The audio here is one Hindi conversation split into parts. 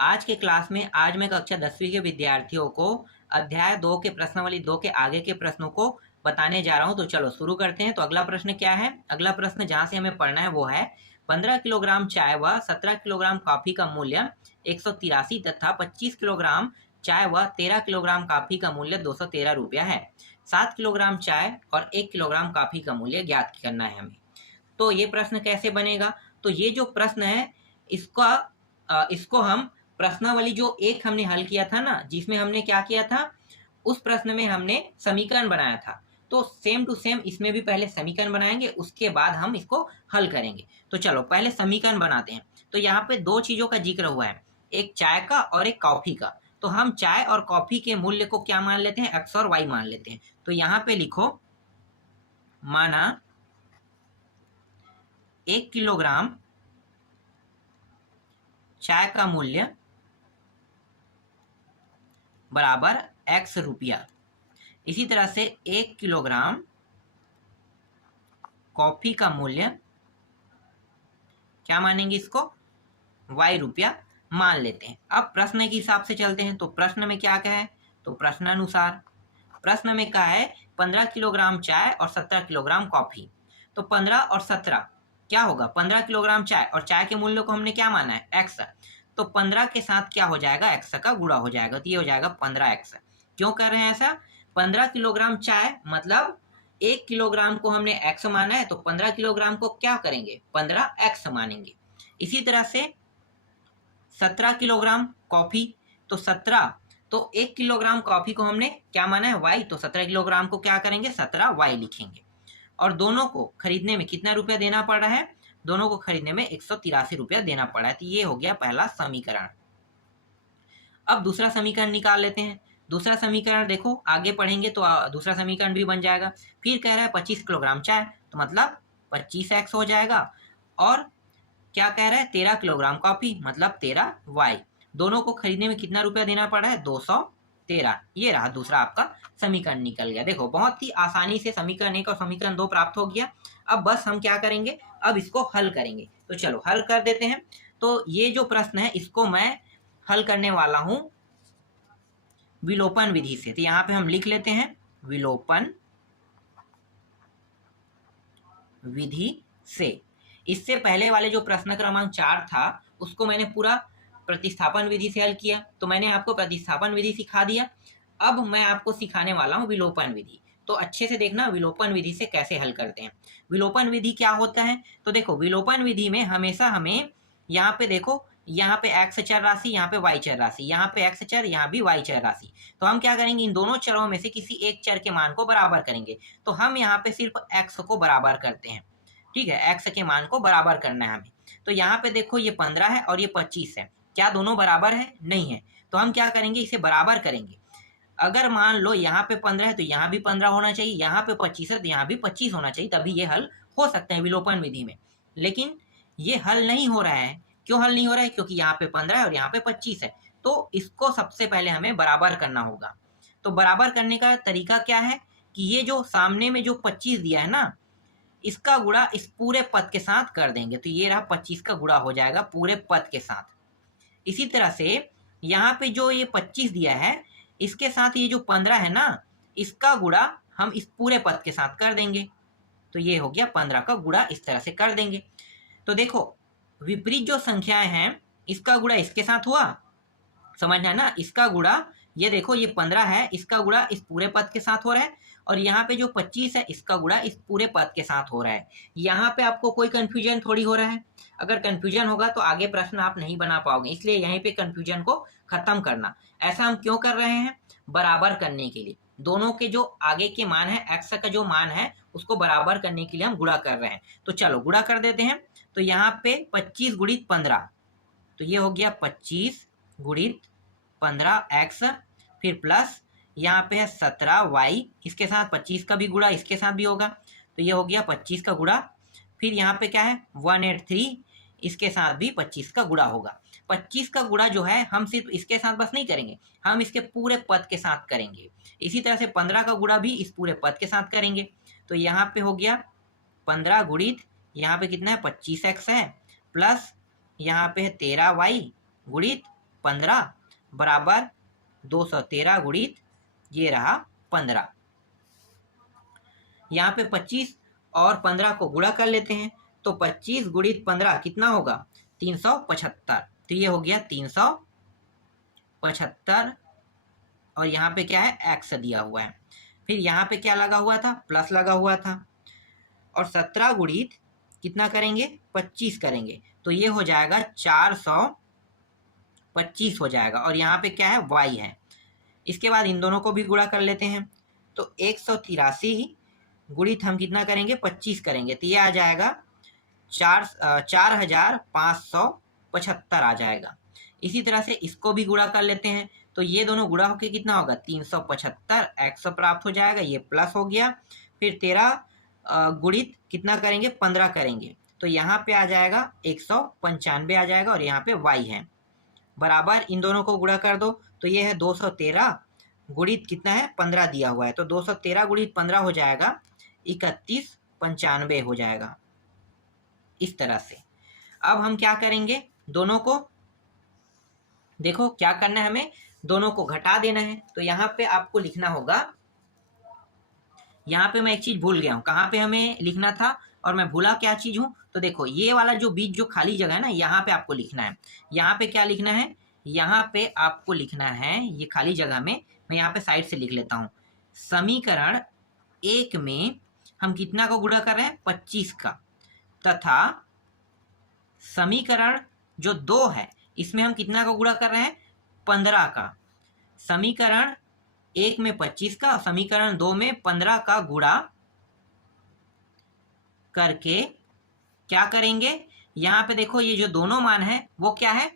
आज के क्लास में आज मैं कक्षा 10वीं के विद्यार्थियों को अध्याय 2 के प्रश्नावली 2 के आगे के प्रश्नों को बताने जा रहा हूं। तो चलो शुरू करते हैं। तो अगला प्रश्न क्या है? अगला प्रश्न जहां से हमें पढ़ना है वो है 15 किलोग्राम चाय व 17 किलोग्राम कॉफी का मूल्य 183 तथा 25 किलोग्राम चाय व 13 किलोग्राम कॉफी का मूल्य 213 रुपया है। 7 किलोग्राम चाय और 1 किलोग्राम कॉफी का मूल्य ज्ञात करना है हमें। तो ये प्रश्न कैसे बनेगा? तो ये जो प्रश्न है इसको हम प्रश्नावली जो एक हमने हल किया था ना, जिसमें हमने क्या किया था, उस प्रश्न में हमने समीकरण बनाया था। तो सेम टू सेम इसमें भी पहले समीकरण बनाएंगे, उसके बाद हम इसको हल करेंगे। तो चलो पहले समीकरण बनाते हैं। तो यहाँ पे दो चीजों का जिक्र हुआ है, एक चाय का और एक कॉफी का। तो हम चाय और कॉफी के मूल्य को क्या मान लेते हैं? एक्स और वाई मान लेते हैं। तो यहाँ पे लिखो, माना 1 किलोग्राम चाय का मूल्य बराबर एक्स रुपया। इसी तरह से 1 किलोग्राम कॉफी का मूल्य क्या मानेंगे? इसको वाई रुपया मान लेते हैं। अब प्रश्न के हिसाब से चलते हैं। तो प्रश्न में क्या है? तो प्रश्नानुसार प्रश्न में क्या है? 15 किलोग्राम चाय और 17 किलोग्राम कॉफी। तो 15 और 17 क्या होगा? 15 किलोग्राम चाय, और चाय के मूल्य को हमने क्या माना है? एक्स। तो 15 के साथ क्या हो जाएगा? एक्स का गुणा हो जाएगा। तो ये हो जाएगा 15x। क्यों कर रहे हैं ऐसा? 15 किलोग्राम चाय मतलब 1 किलोग्राम को हमने x माना है, तो 15 किलोग्राम को क्या करेंगे? 15x मानेंगे। इसी तरह से 17 किलोग्राम कॉफी, तो 17, तो 1 किलोग्राम कॉफी को हमने क्या माना है? y। तो 17 किलोग्राम को क्या करेंगे? 17y लिखेंगे। और दोनों को खरीदने में कितना रुपया देना पड़ रहा है? दोनों को खरीदने में 183 रुपया देना पड़ा है। तो ये हो गया पहला समीकरण। अब दूसरा समीकरण निकाल लेते हैं। दूसरा समीकरण देखो, आगे पढ़ेंगे तो दूसरा समीकरण भी बन जाएगा। फिर कह रहा है 25 किलोग्राम चाय, तो मतलब 25x हो जाएगा। और क्या कह रहा है? 13 किलोग्राम कॉफी, मतलब 13y। दोनों को खरीदने में कितना रुपया देना पड़ा है? 213। ये रहा दूसरा आपका समीकरण निकल गया। देखो बहुत ही आसानी से समीकरण 1 और समीकरण 2 प्राप्त हो गया। अब बस हम क्या करेंगे? अब इसको हल करेंगे। तो चलो हल कर देते हैं। तो ये जो प्रश्न है इसको मैं हल करने वाला हूं विलोपन विधि से। तो यहां पे हम लिख लेते हैं विलोपन विधि से। इससे पहले वाले जो प्रश्न क्रमांक 4 था उसको मैंने पूरा प्रतिस्थापन विधि से हल किया। तो मैंने आपको प्रतिस्थापन विधि सिखा दिया। अब मैं आपको सिखाने वाला हूं विलोपन विधि। तो अच्छे से देखना विलोपन विधि से कैसे हल करते हैं। विलोपन विधि क्या होता है? तो देखो विलोपन विधि में हमेशा हमें यहाँ पे देखो, यहाँ पे x चर राशि, यहाँ पे y चर राशि, यहाँ पे x चर, यहाँ भी y चर राशि। तो हम क्या करेंगे? इन दोनों चरों में से किसी एक चर के मान को बराबर करेंगे। तो हम यहाँ पे सिर्फ x को बराबर करते हैं। ठीक है, x के मान को बराबर करना है हमें। तो यहाँ पे देखो ये 15 है और ये 25 है। क्या दोनों बराबर है? नहीं है। तो हम क्या करेंगे? इसे बराबर करेंगे। अगर मान लो यहाँ पे 15 है तो यहाँ भी 15 होना चाहिए, यहाँ पे 25 है तो यहाँ भी 25 होना चाहिए, तभी ये हल हो सकते हैं विलोपन विधि में। लेकिन ये हल नहीं हो रहा है। क्यों हल नहीं हो रहा है? क्योंकि यहाँ पे 15 है और यहाँ पे 25 है। तो इसको सबसे पहले हमें बराबर करना होगा। तो बराबर करने का तरीका क्या है कि ये जो सामने में जो 25 दिया है ना, इसका गुणा इस पूरे पद के साथ कर देंगे। तो ये रहा 25 का गुणा हो जाएगा पूरे पद के साथ। इसी तरह से यहाँ पे जो ये 25 दिया है, इसके साथ ये जो 15 है ना, इसका गुणा हम इस पूरे पद के साथ कर देंगे। तो ये हो गया 15 का गुणा, इस तरह से कर देंगे। तो देखो विपरीत जो संख्याएं हैं, इसका गुणा इसके साथ हुआ, समझना है ना? इसका गुणा, ये देखो ये 15 है, इसका गुणा इस पूरे पद के साथ हो रहा है, और यहाँ पे जो 25 है इसका गुणा इस पूरे पद के साथ हो रहा है। यहाँ पे आपको कोई कंफ्यूजन थोड़ी हो रहा है। अगर कंफ्यूजन होगा तो आगे प्रश्न आप नहीं बना पाओगे, इसलिए यहीं पे कंफ्यूजन को खत्म करना। ऐसा हम क्यों कर रहे हैं? बराबर करने के लिए। दोनों के जो आगे के मान है, एक्स का जो मान है, उसको बराबर करने के लिए हम गुणा कर रहे हैं। तो चलो गुणा कर देते हैं। तो यहाँ पे 25 गुणित 15, तो ये हो गया 25 गुणित 15x, फिर प्लस यहाँ पे है 17y, इसके साथ 25 का भी गुणा इसके साथ भी होगा, तो ये हो गया 25 का गुणा। फिर यहाँ पे क्या है? 183, इसके साथ भी 25 का गुणा होगा। 25 का गुणा जो है हम सिर्फ इसके साथ बस नहीं करेंगे, हम इसके पूरे पद के साथ करेंगे। इसी तरह से 15 का गुणा भी इस पूरे पद के साथ करेंगे। तो यहाँ पे हो गया 15 गुणित, यहाँ पे कितना है? 25x है, प्लस यहाँ पे है 13y गुणित 15 बराबर 213 गुणित ये रहा 15। यहाँ पे 25 और 15 को गुणा कर लेते हैं, तो 25 गुणित 15 कितना होगा 375। तो ये हो गया 375 और यहाँ पे क्या है x दिया हुआ है। फिर यहाँ पे क्या लगा हुआ था, प्लस लगा हुआ था। और 17 गुणित कितना करेंगे 25 करेंगे, तो ये हो जाएगा 425 हो जाएगा। और यहाँ पे क्या है y है। इसके बाद इन दोनों को भी गुणा कर लेते हैं, तो 183 गुणित हम कितना करेंगे 25 करेंगे, तो ये आ जाएगा 4575 आ जाएगा। इसी तरह से इसको भी गुणा कर लेते हैं, तो ये दोनों गुणा होकर कितना होगा 375 x प्राप्त हो जाएगा, ये प्लस हो गया। फिर 13 गुणित कितना करेंगे 15 करेंगे, तो यहाँ पे आ जाएगा 195 आ जाएगा और यहाँ पे y है बराबर इन दोनों को गुणा कर दो, तो ये है 213 गुणित कितना है 15 दिया हुआ है, तो 213 गुणित 15 हो जाएगा 3195 हो जाएगा। इस तरह से अब हम क्या करेंगे, दोनों को देखो क्या करना है, हमें दोनों को घटा देना है। तो यहाँ पे आपको लिखना होगा, यहाँ पे मैं एक चीज भूल गया हूँ, कहाँ पे हमें लिखना था और मैं भूला क्या चीज हूँ। तो देखो ये वाला जो बीच जो खाली जगह है ना, यहाँ पे आपको लिखना है। यहाँ पे क्या लिखना है, यहाँ पे आपको लिखना है, ये खाली जगह में मैं यहाँ पे साइड से लिख लेता हूँ। समीकरण 1 में हम कितना को गुणा कर रहे हैं 25 का, तथा समीकरण जो 2 है इसमें हम कितना का गुणा कर रहे हैं 15 का। समीकरण 1 में 25 का, समीकरण 2 में 15 का गुणा करके क्या करेंगे, यहाँ पे देखो ये जो दोनों मान है वो क्या है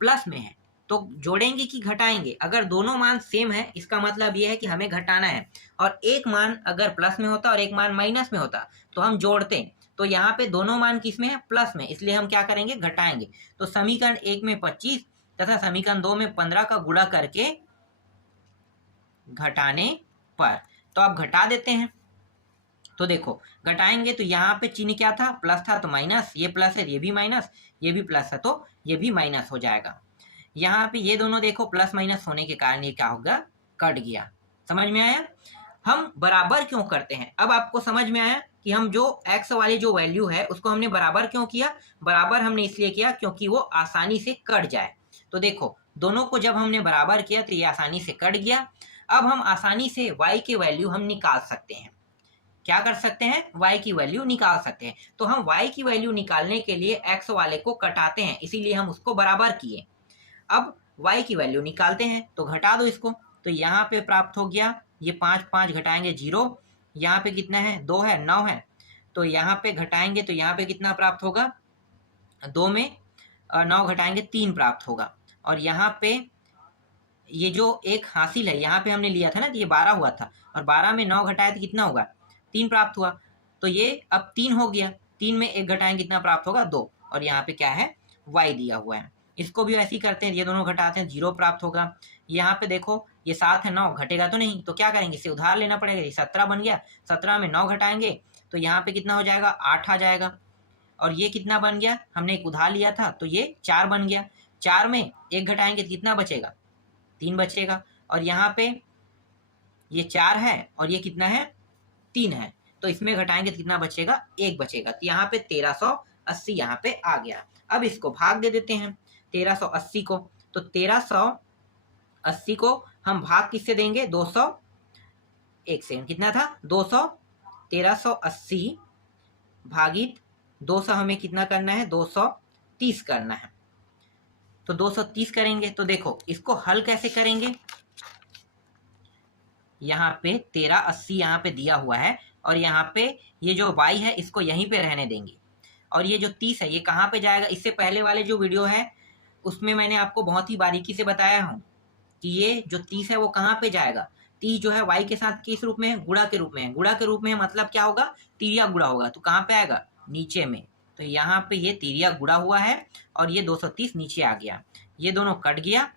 प्लस में है, तो जोड़ेंगे कि घटाएंगे। अगर दोनों मान सेम है इसका मतलब ये है कि हमें घटाना है, और एक मान अगर प्लस में होता और एक मान माइनस में होता तो हम जोड़ते। तो यहाँ पे दोनों मान किस में है प्लस में, इसलिए हम क्या करेंगे घटाएंगे। तो समीकरण 1 में 25 तथा समीकरण 2 में 15 का गुणा करके घटाने पर, तो आप घटा देते हैं। तो देखो घटाएंगे तो यहाँ पे चिन्ह क्या था प्लस था, तो माइनस, ये प्लस है ये भी माइनस, ये भी प्लस है तो ये भी माइनस हो जाएगा। यहाँ पे ये दोनों देखो प्लस माइनस होने के कारण ये क्या होगा कट गया। समझ में आया हम बराबर क्यों करते हैं। अब आपको समझ में आया कि हम जो x वाली जो वैल्यू है उसको हमने बराबर क्यों किया। बराबर हमने इसलिए किया क्योंकि वो आसानी से कट जाए। तो देखो दोनों को जब हमने बराबर किया तो ये आसानी से कट गया। अब हम आसानी से y की वैल्यू हम निकाल सकते हैं। क्या कर सकते हैं y की वैल्यू निकाल सकते हैं। तो हम y की वैल्यू निकालने के लिए x वाले को कटाते हैं, इसीलिए हम उसको बराबर किए। अब y की वैल्यू निकालते हैं, तो घटा दो इसको, तो यहाँ पे प्राप्त हो गया ये 5 5 घटाएंगे 0, यहाँ पे कितना है 2 है 9 है, तो यहाँ पे घटाएंगे तो यहाँ पे कितना प्राप्त होगा 2 में 9 घटाएंगे 3 प्राप्त होगा। और यहाँ पे ये जो एक हासिल है यहाँ पे हमने लिया था ना, तो ये 12 हुआ था, और 12 में 9 घटाए तो कितना होगा 3 प्राप्त हुआ, तो ये अब 3 हो गया। 3 में 1 घटाएंगे कितना प्राप्त होगा 2, और यहाँ पे क्या है y दिया हुआ है। इसको भी ऐसे ही करते हैं, ये दोनों घटाते हैं 0 प्राप्त होगा। यहाँ पे देखो ये 7 है 9 घटेगा तो नहीं, तो क्या करेंगे इसे उधार लेना पड़ेगा। ये 17 बन गया, 17 में 9 घटाएंगे तो यहाँ पे कितना हो जाएगा 8 आ जाएगा। और ये कितना बन गया, हमने एक उधार लिया था तो ये 4 बन गया। 4 में 1 घटाएंगे तो कितना बचेगा 3 बचेगा। और यहाँ पे ये 4 है और ये कितना है 3 है, तो इसमें घटाएंगे तो कितना बचेगा 1 बचेगा। तो यहाँ पे 1380 यहाँ पे आ गया। अब इसको भाग दे देते हैं 1380 को, तो 1380 को हम भाग किससे देंगे 200, एक सेकंड कितना था 200, 1380 भागित 200 हमें कितना करना है 230 करना है। तो 230 करेंगे, तो देखो इसको हल कैसे करेंगे। यहाँ पे 1380 यहाँ पे दिया हुआ है, और यहाँ पे ये जो y है इसको यहीं पे रहने देंगे, और ये जो 30 है ये कहाँ पे जाएगा। इससे पहले वाले जो वीडियो है उसमें मैंने आपको बहुत ही बारीकी से बताया हूँ कि ये जो 30 है वो कहाँ पे जाएगा। 30 जो है y के साथ किस रूप में है गुणा के रूप में है। गुणा के रूप में मतलब क्या होगा तिरिया गुणा होगा, तो कहाँ पे आएगा नीचे में। तो यहाँ पे ये तिरिया गुणा हुआ है और ये 230 नीचे आ गया, ये दोनों कट गया।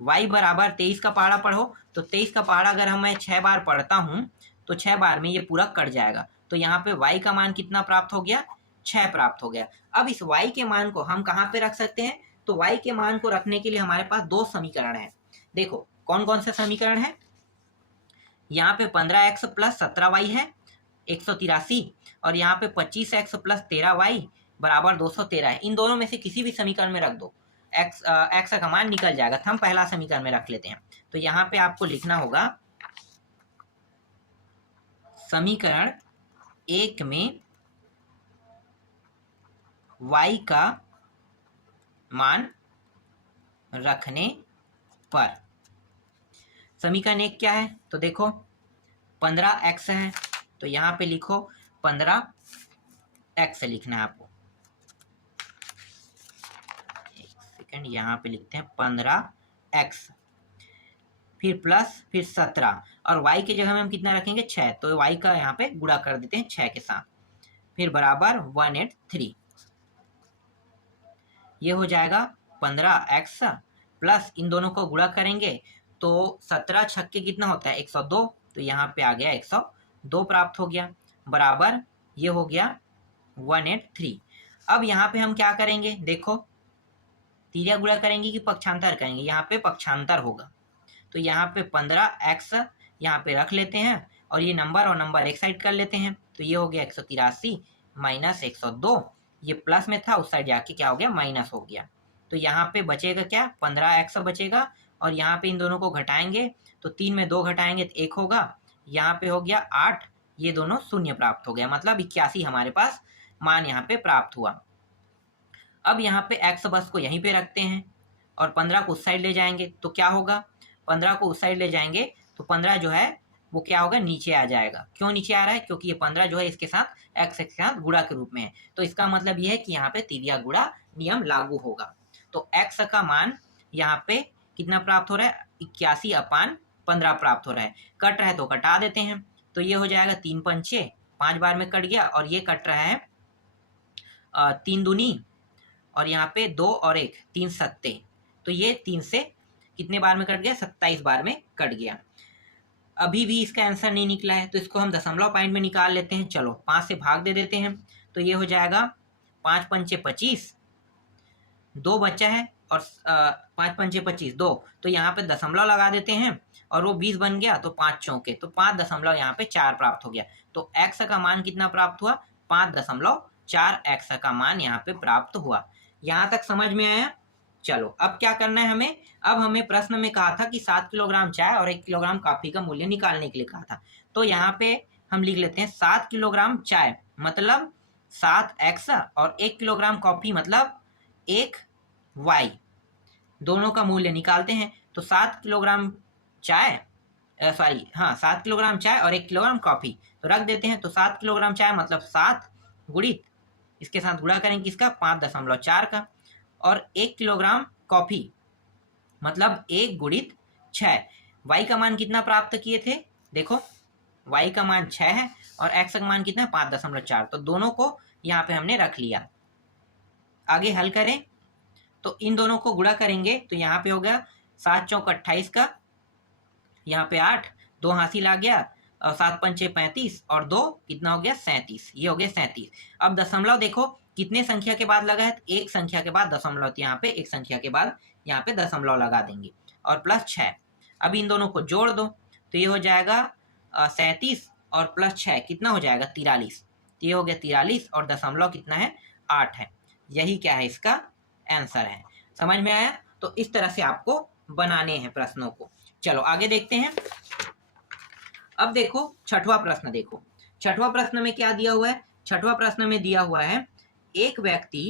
y बराबर 23 का पहाड़ा पढ़ो, तो 23 का पहाड़ा अगर हम मैं 6 बार पढ़ता हूँ तो 6 बार में ये पूरा कट जाएगा। तो यहाँ पे y का मान कितना प्राप्त हो गया 6 प्राप्त हो गया। अब इस y के मान को हम कहाँ पे रख सकते हैं तो y के मान को रखने के लिए हमारे पास दो समीकरण है। देखो कौन कौन से समीकरण है। यहाँ पे 15x प्लस 17y है 183, और यहाँ पे 25x प्लस 13y बराबर 213 है। इन दोनों में से किसी भी समीकरण में रख दो, x का मान निकल जाएगा। तो हम पहला समीकरण में रख लेते हैं। तो यहाँ पे आपको लिखना होगा समीकरण 1 में y का मान रखने पर, समीकरण 1 क्या है तो देखो 15x है, तो यहाँ पे लिखो 15x लिखना है आपको। एक सेकंड, यहाँ पे लिखते हैं 15x, फिर प्लस फिर 17, और y के जगह में हम कितना रखेंगे 6, तो y का यहाँ पे गुणा कर देते हैं 6 के साथ, फिर बराबर 183। ये हो जाएगा 15x प्लस इन दोनों को गुणा करेंगे तो 17 छक्के कितना होता है 102, तो यहाँ पे आ गया 102 प्राप्त हो गया, बराबर ये हो गया 183। अब यहाँ पे हम क्या करेंगे, देखो तिर्या गुणा करेंगे कि पक्षांतर करेंगे, यहाँ पे पक्षांतर होगा। तो यहाँ पे 15x यहाँ पे रख लेते हैं, और ये नंबर और नंबर एक साइड कर लेते हैं। तो ये हो गया 183 माइनस 102, ये प्लस में था उस साइड जाके क्या हो गया माइनस हो गया। तो यहाँ पे बचेगा क्या 15x बचेगा, और यहाँ पे इन दोनों को घटाएंगे तो 3 में 2 घटाएंगे तो 1 होगा, यहाँ पे हो गया 8, ये दोनों शून्य प्राप्त हो गया, मतलब 81 हमारे पास मान यहाँ पे प्राप्त हुआ। अब यहाँ पे x बस को यहीं पे रखते हैं और 15 को उस साइड ले जाएंगे तो क्या होगा, 15 को उस साइड ले जाएंगे तो 15 जो है वो क्या होगा नीचे आ जाएगा। क्यों नीचे आ रहा है, क्योंकि ये 15 जो है इसके साथ x के साथ गुणा के रूप में है, तो इसका मतलब ये है कि यहाँ पे तिर्या गुणा नियम लागू होगा। तो x का मान यहाँ पे कितना प्राप्त हो रहा है 81/15 प्राप्त हो रहा है। कट रहा है तो कटा देते हैं, तो ये हो जाएगा 3 पंचे 5 बार में कट गया, और ये कट रहा है 3 दूनी, और यहाँ पे 2 और 1 3 सत्ते, तो ये 3 से कितने बार में कट गया 27 बार में कट गया। अभी भी इसका आंसर नहीं निकला है, तो इसको हम दशमलव पॉइंट में निकाल लेते हैं। चलो 5 से भाग दे देते हैं, तो ये हो जाएगा 5 पंचे 25, 2 बचा है, और 5 पंचे 25 2, तो यहाँ पे दशमलव लगा देते हैं और वो 20 बन गया, तो 5 चौके तो 5 यहाँ पे 4 प्राप्त हो गया। तो x का मान कितना प्राप्त हुआ 5.4 x का मान यहाँ पे प्राप्त हुआ। यहाँ तक समझ में आया। चलो अब क्या करना है हमें, अब हमें प्रश्न में कहा था कि 7 किलोग्राम चाय और 1 किलोग्राम कॉफी का मूल्य निकालने के लिए कहा था। तो यहाँ पे हम लिख लेते हैं 7 किलोग्राम चाय मतलब 7x और 1 किलोग्राम कॉफी मतलब 1y, दोनों का मूल्य निकालते हैं। तो 7 किलोग्राम चाय 7 किलोग्राम चाय और 1 किलोग्राम कॉफी, तो रख देते हैं। तो 7 किलोग्राम चाय मतलब 7 गुणित इसके साथ गुणा करेंगे किसका 5.4 का, और 1 किलोग्राम कॉफी मतलब 1 गुणित 6। y का मान कितना प्राप्त किए थे, देखो y का मान 6 है और x का मान कितना है 5.4, तो दोनों को यहाँ पे हमने रख लिया। आगे हल करें तो इन दोनों को गुणा करेंगे, तो यहाँ पे हो गया 7 चौक 28 का, यहाँ पे 8 2 हासिल आ गया, और 7 पंचे 35 और 2 कितना हो गया 37, ये हो गया 37। अब दशमलव देखो कितने संख्या के बाद लगा है, तो एक संख्या के बाद दशमलव, तो यहाँ पे एक संख्या के बाद यहाँ पे दशमलव लगा देंगे, और प्लस 6। अब इन दोनों को जोड़ दो, तो ये हो जाएगा 37 और प्लस 6 कितना हो जाएगा 43, तो ये हो गया 43, और दशमलव कितना है 8 है। यही क्या है इसका आंसर है। समझ में आया। तो इस तरह से आपको बनाने हैं प्रश्नों को। चलो आगे देखते हैं। अब देखो छठवां प्रश्न, देखो छठवां प्रश्न में क्या दिया हुआ है। छठवां प्रश्न में दिया हुआ है एक व्यक्ति,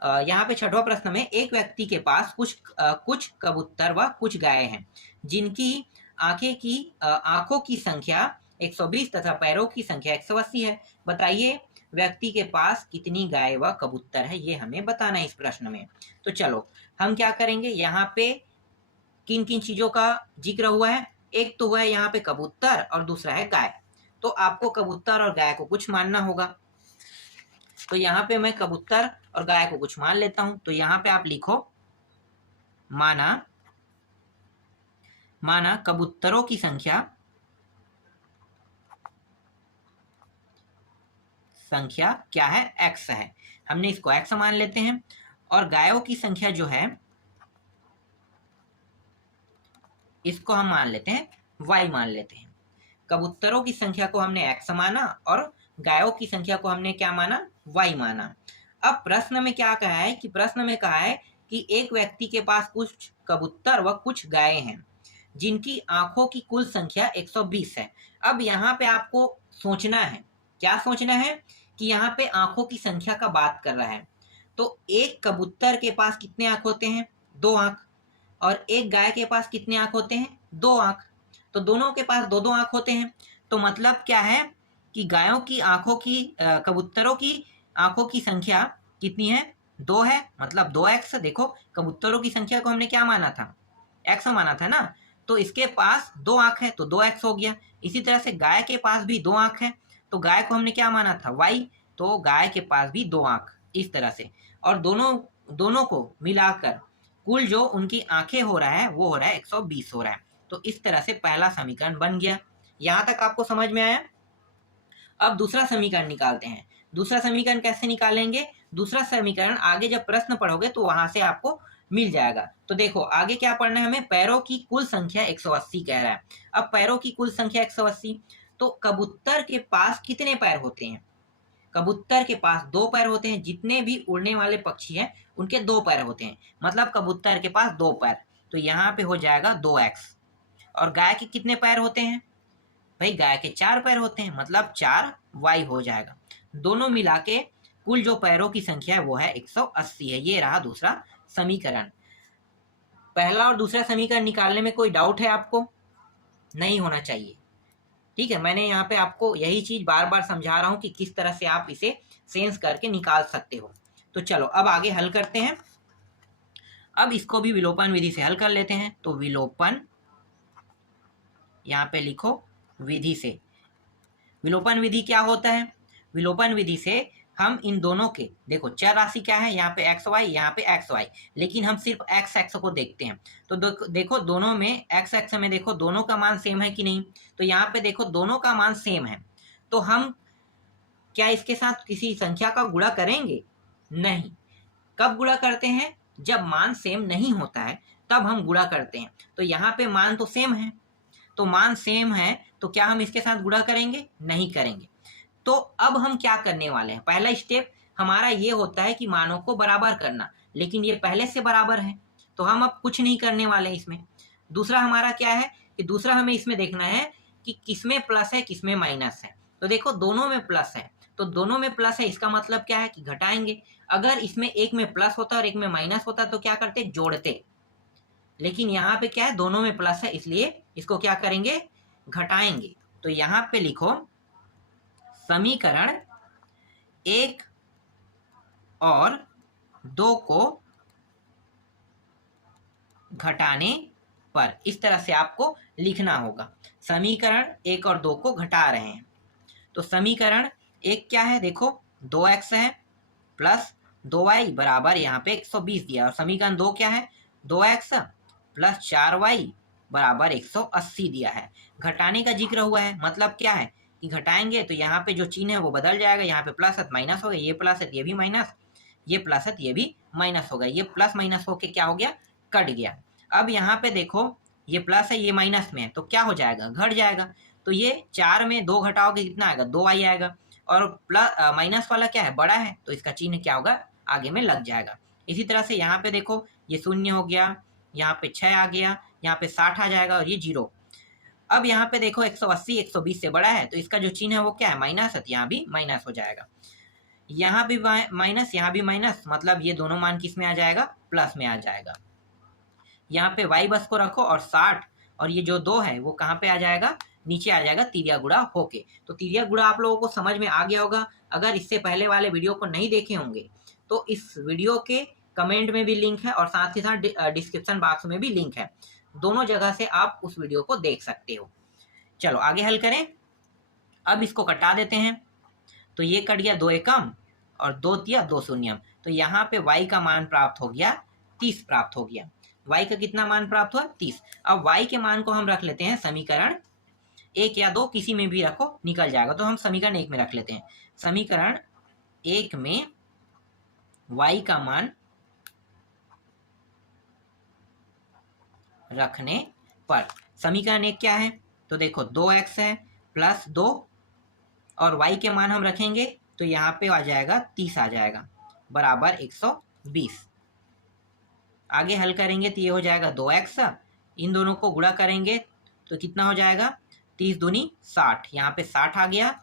यहाँ पे छठवां प्रश्न में एक व्यक्ति के पास कुछ कबूतर व कुछ गायें हैं जिनकी आंखों की संख्या 120 तथा पैरों की संख्या 180 है। बताइए व्यक्ति के पास कितनी गाय व कबूतर है, ये हमें बताना है इस प्रश्न में। तो चलो हम क्या करेंगे, यहाँ पे किन किन चीजों का जिक्र हुआ है। एक तो हुआ है यहाँ पे कबूतर और दूसरा है गाय। तो आपको कबूतर और गाय को कुछ मानना होगा। तो यहाँ पे मैं कबूतर और गाय को कुछ मान लेता हूं। तो यहाँ पे आप लिखो माना कबूतरों की संख्या क्या है x है, हमने इसको x मान लेते हैं। और गायों की संख्या जो है इसको हम मान लेते हैं y मान लेते हैं। कबूतरों की संख्या को हमने x माना और गायों की संख्या को हमने क्या माना, y माना। अब प्रश्न में क्या कहा है कि प्रश्न में कहा है कि एक व्यक्ति के पास कुछ कबूतर व कुछ गायें हैं जिनकी आंखों की कुल संख्या 120 है। अब यहाँ पे आपको सोचना है, क्या सोचना है कि यहाँ पे आंखों की संख्या का बात कर रहा है। तो एक कबूतर के पास कितने आंख होते हैं, 2 आंख, और एक गाय के पास कितने आंख होते हैं, 2 आंख। तो दोनों के पास 2-2 आंख होते हैं। तो मतलब क्या है कि गायों की आंखों की कबूतरों की आंखों की संख्या कितनी है, 2 है, मतलब 2x। देखो कबूतरों की संख्या को हमने क्या माना था, x माना था ना, तो इसके पास 2 आंख है तो 2x हो गया। इसी तरह से गाय के पास भी 2 आंख है तो गाय को हमने क्या माना था, y, तो गाय के पास भी 2 आंख, इस तरह से। और दोनों को मिलाकर कुल जो उनकी आंखें हो रहा है वो हो रहा है 120 हो रहा है। तो इस तरह से पहला समीकरण बन गया। यहां तक आपको समझ में आया। अब दूसरा समीकरण निकालते हैं। दूसरा समीकरण कैसे निकालेंगे, दूसरा समीकरण आगे जब प्रश्न पढ़ोगे तो वहां से आपको मिल जाएगा। तो देखो आगे क्या पढ़ना है हमें, पैरों की कुल संख्या 180 कह रहा है। अब पैरों की कुल संख्या 180, तो कबूतर के पास कितने पैर होते हैं, कबूतर के पास 2 पैर होते हैं। जितने भी उड़ने वाले पक्षी हैं उनके 2 पैर होते हैं, मतलब कबूतर के पास 2 पैर। तो यहाँ पे हो जाएगा 2x। और गाय के कितने पैर होते हैं, भाई गाय के 4 पैर होते हैं, मतलब 4y हो जाएगा। दोनों मिला के कुल जो पैरों की संख्या है वो है 180 है। ये रहा दूसरा समीकरण। पहला और दूसरा समीकरण निकालने में कोई डाउट है आपको, नहीं होना चाहिए। ठीक है, मैंने यहाँ पे आपको यही चीज बार बार समझा रहा हूँ कि किस तरह से आप इसे सेंस करके निकाल सकते हो। तो चलो अब आगे हल करते हैं। अब इसको भी विलोपन विधि से हल कर लेते हैं। तो विलोपन, यहाँ पे लिखो विधि से। विलोपन विधि क्या होता है, विलोपन विधि से हम इन दोनों के, देखो चर राशि क्या है, यहाँ पे एक्स वाई, यहाँ पे एक्स वाई, लेकिन हम सिर्फ एक्स एक्स को देखते हैं। तो देखो दोनों में एक्स एक्स में देखो दोनों का मान सेम है कि नहीं, तो यहाँ पे देखो दोनों का मान सेम है। तो हम क्या इसके साथ किसी संख्या का गुणा करेंगे, नहीं। कब गुणा करते हैं, जब मान सेम नहीं होता है तब हम गुणा करते हैं। तो यहाँ पे मान तो सेम है, तो मान सेम है तो क्या हम इसके साथ गुणा करेंगे, नहीं करेंगे। तो अब हम क्या करने वाले हैं, पहला स्टेप हमारा ये होता है कि मानों को बराबर करना, लेकिन ये पहले से बराबर है तो हम अब कुछ नहीं करने वाले इसमें। दूसरा हमारा क्या है कि दूसरा हमें इसमें देखना है कि किसमें प्लस है किसमें माइनस है। तो देखो दोनों में प्लस है, तो दोनों में प्लस है, इसका मतलब क्या है कि घटाएंगे। अगर इसमें एक में प्लस होता और एक में माइनस होता तो क्या करते, जोड़ते। लेकिन यहाँ पे क्या है, दोनों में प्लस है, इसलिए इसको क्या करेंगे, घटाएंगे। तो यहाँ पे लिखो समीकरण 1 और 2 को घटाने पर, इस तरह से आपको लिखना होगा। समीकरण 1 और 2 को घटा रहे हैं। तो समीकरण 1 क्या है, देखो 2x है प्लस 2y बराबर यहाँ पे 120 दिया। और समीकरण 2 क्या है, 2x प्लस 4y बराबर 180 दिया है। घटाने का जिक्र हुआ है, मतलब क्या है कि घटाएंगे तो यहाँ पे जो चिन्ह है वो बदल जाएगा। यहाँ पे प्लस है माइनस हो गया, ये प्लस है ये भी माइनस, ये प्लस है ये भी माइनस हो गया। ये प्लस माइनस होके क्या हो गया, कट गया। अब यहाँ पे देखो ये प्लस है ये माइनस में है तो क्या हो जाएगा, घट जाएगा। तो ये 4 में 2 घटाओगे कितना आएगा, 2y आएगा। और प्लस माइनस वाला क्या है, बड़ा है, तो इसका चिन्ह क्या होगा, आगे में लग जाएगा। इसी तरह से यहाँ पे देखो ये 0 हो गया, यहाँ पे 6 आ गया, यहाँ पे 60 आ जाएगा और ये 0। अब यहाँ पे देखो 180 120 से बड़ा है तो इसका जो चिन्ह है वो क्या है, माइनस है, तो यहाँ भी माइनस हो जाएगा। यहाँ भी माइनस, यहाँ भी माइनस, मतलब ये दोनों मान किस में आ जाएगा, प्लस में आ जाएगा। यहाँ पे y बस को रखो और 60 और ये जो 2 है वो कहाँ पे आ जाएगा, नीचे आ जाएगा तिरिया गुणा होके। तो तिरिया गुणा आप लोगों को समझ में आ गया होगा। अगर इससे पहले वाले वीडियो को नहीं देखे होंगे तो इस वीडियो के कमेंट में भी लिंक है और साथ ही साथ डिस्क्रिप्शन बॉक्स में भी लिंक है, दोनों जगह से आप उस वीडियो को देख सकते हो। चलो आगे हल करें। अब इसको कटा देते हैं, तो ये कट गया 2 एकम और 2 तिया 2 शून्यम। तो यहाँ पे y का मान प्राप्त हो गया 30 प्राप्त हो गया। y का कितना मान प्राप्त हुआ, 30। अब y के मान को हम रख लेते हैं समीकरण 1 या 2, किसी में भी रखो निकल जाएगा। तो हम समीकरण 1 में रख लेते हैं। समीकरण 1 में y का मान रखने पर। समीकरण एक क्या है, तो देखो 2x है प्लस 2 और y के मान हम रखेंगे तो यहाँ पे आ जाएगा 30 आ जाएगा बराबर 120। आगे हल करेंगे तो ये हो जाएगा 2x, इन दोनों को गुणा करेंगे तो कितना हो जाएगा 30 दूनी 60, यहाँ पे 60 आ गया।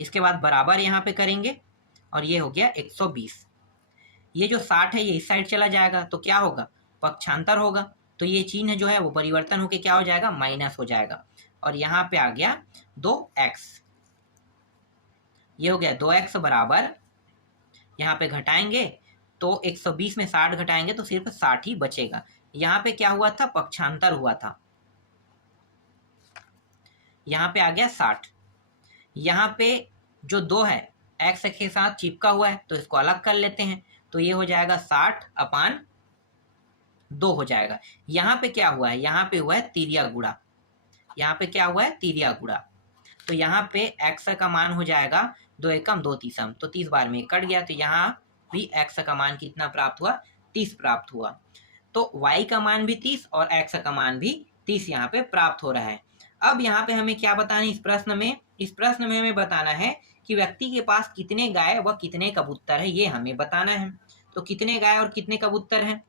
इसके बाद बराबर यहाँ पे करेंगे और ये हो गया 120। ये जो 60 है ये इस साइड चला जाएगा तो क्या होगा, पक्षांतर होगा, तो ये चिन्ह जो है वो परिवर्तन होके क्या हो जाएगा, माइनस हो जाएगा और यहाँ पे आ गया 2x। ये हो गया 2x बराबर, यहाँ पे घटाएंगे तो 120 में 60 घटाएंगे तो सिर्फ 60 ही बचेगा। यहाँ पे क्या हुआ था, पक्षांतर हुआ था, यहाँ पे आ गया 60। यहाँ पे जो 2 है x के साथ चिपका हुआ है तो इसको अलग कर लेते हैं, तो ये हो जाएगा 60/2 हो जाएगा। यहाँ पे क्या हुआ है, यहाँ पे हुआ है तिर्या गुणा, यहाँ पे क्या हुआ है, तिर्या गुणा, तो यहाँ पे x का मान हो जाएगा 2 एकम 2 तीसम, तो 30 बार में कट गया, तो यहाँ भी x का मान कितना प्राप्त हुआ, 30 प्राप्त हुआ। तो y का मान भी 30 और x का मान भी 30 यहाँ पे प्राप्त हो रहा है। अब यहाँ पे हमें क्या बताना है इस प्रश्न में, इस प्रश्न में हमें बताना है कि व्यक्ति के पास कितने गाय व कितने कबूतर है, ये हमें बताना है। तो कितने गाय और कितने कबूतर हैं,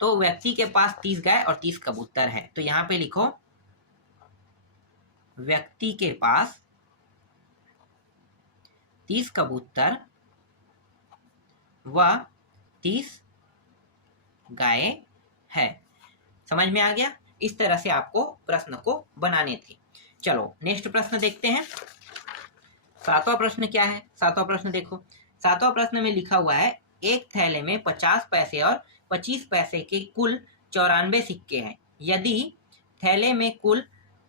तो व्यक्ति के पास 30 गाय और 30 कबूतर है, तो यहाँ पे लिखो व्यक्ति के पास 30 कबूतर व 30 गाय है। समझ में आ गया, इस तरह से आपको प्रश्न को बनाने थे। चलो नेक्स्ट प्रश्न देखते हैं। 7वां प्रश्न क्या है, 7वां प्रश्न देखो, 7वां प्रश्न में लिखा हुआ है एक थैले में 50 पैसे और 25 पैसे के कुल 94 सिक्के हैं। यदि थैले में कुल